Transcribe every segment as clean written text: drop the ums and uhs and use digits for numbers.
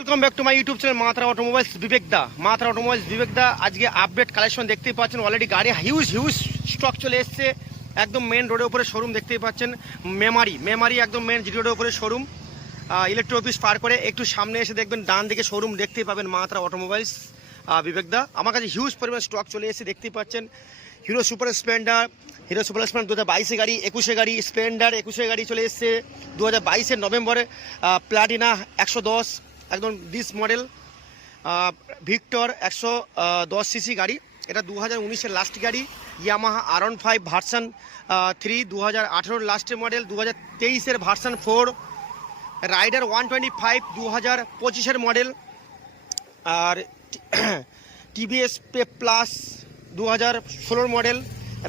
Welcome back to my YouTube channel মাত্রা automobiles বিবেক দা আজকে update collection দেখতেই পাচ্ছেন। অলরেডি গাড়ি হিউজ স্টক চলে এসছে। একদম মেন রোডের উপরে শোরুম দেখতেই পাচ্ছেন। মেমারি একদম মেন জিটি রোডের উপরে শোরুম। ইলেকট্রিক অফিস পার করে একটু সামনে এসে দেখবেন ডান দিকে শোরুম দেখতেই পাবেন মাত্রা অটোমোবাইলস বিবেক দা। আমার কাছে হিউজ পরিমাণ স্টক চলে এসেছে দেখতেই পাচ্ছেন। হিরো সুপার স্প্লেন্ডার 2022 গাড়ি, 21 গাড়ি, স্প্লেন্ডার 21 গাড়ি চলে এসছে। 2022 নভেম্বরে প্লাটিনা 110 একদম ডিস মডেল। ভিক্টর 110 সিসি গাড়ি, এটা 2019 লাস্ট গাড়ি। ইয়ামাহা R15 ভার্সন 3 2018 লাস্টের মডেল, 2023 ভার্সন 4। Raider 125 2025 model. আর TVS Pep plus 2016 model.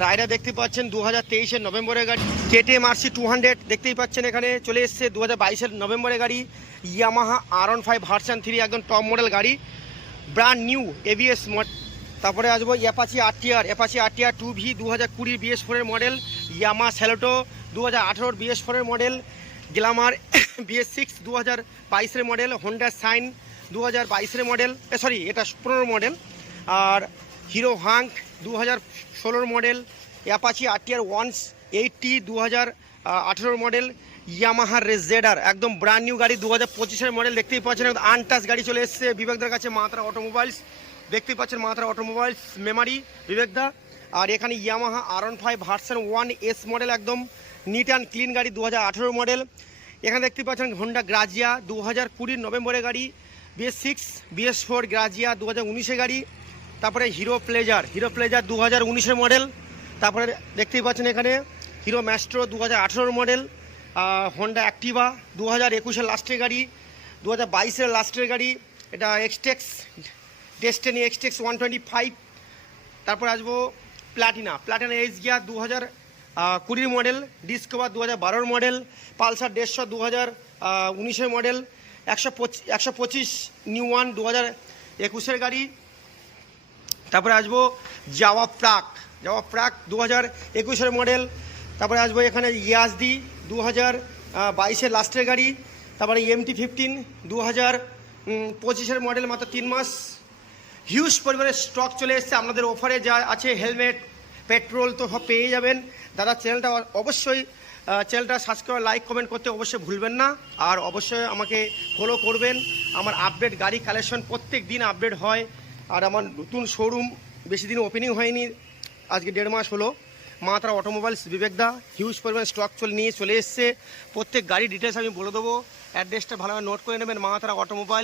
Raider দেখতে পাচ্ছেন 2023 নভেম্বরের গাড়ি। KTM RC 200 দেখতেই পাচ্ছেন এখানে চলে এসছে 2022 নভেম্বরের গাড়ি। ইয়ামাহা R15 ভার্সন 3 একদম টপ মডেল গাড়ি, ব্র্যান্ড নিউ ABS। তারপরে আসবো Apache RTR 2V 2020 BS4 model. Yamaha Saluto 2018 BS4 model. Glamour BS6 2022 model. Honda Shine 2022 model, এটা 15 মডেল। আর Hero Hunk 2016 model. Apache RTR 180 2018 model. Yamaha রেজেডার একদম brand new গাড়ি 2025 model দেখতেই পাচ্ছেন। আনটাচ গাড়ি চলে এসছে বিবেকদার কাছে মাত্রা অটোমোবাইলস। দেখতেই পাচ্ছেন মাত্রা অটোমোবাইলস মেমারি বিবেকদা। আর এখানে Yamaha R15 version 1S model একদম নিট অ্যান্ড ক্লিন গাড়ি 2018 মডেল। এখানে দেখতে পাচ্ছেন হোন্ডা গ্রাজিয়া 2020 নভেম্বরের গাড়ি। BS6 BS4 গ্রাজিয়া 2019 গাড়ি। তারপরে হিরো প্লেজার 2019 মডেল। তারপরে দেখতেই পাচ্ছেন এখানে hero Maestro 2018 model. Honda Activa 2021 লাস্টের গাড়ি, 2022 লাস্টের গাড়ি। এটা ডেস্টিনি XTX 125। তারপর আসবো Platina H gear 2020 model. Discover 2012 model. Pulsar 150 2019 model. 125 new one 2021 গাড়ি। তারপরে আসবো জাওয়া প্রাক 2021 মডেল। তারপরে আসবো এখানে ইয়াজদি 2022 লাস্টের গাড়ি। তারপরে MT-15 2025 মডেল, মাত্র 3 মাস। হিউজ পরিমাণে স্টক চলে এসছে। আপনাদের অফারে যা আছে হেলমেট, পেট্রোল তো সব পেয়ে যাবেন। দাদা চ্যানেলটা অবশ্যই সাবস্ক্রাইব, লাইক, কমেন্ট করতে অবশ্যই ভুলবেন না। আর অবশ্যই আমাকে ফলো করবেন। আমার আপডেট গাড়ি কালেকশন প্রত্যেক দিন আপডেট হয়। আর আমার নতুন শোরুম বেশি দিন ওপেনিং হয়নি, আজকে 1.5 মাস হলো। মাত্রা অটোমোবাইলস বিবেকদা হিউজ পরিমাণ স্টক নিয়ে চলে এসছে। প্রত্যেক গাড়ি ডিটেলস আমি বলে দেবো। অ্যাড্রেসটা ভালোভাবে নোট করে নেবেন। মাত্রা অটোমোবাইলস।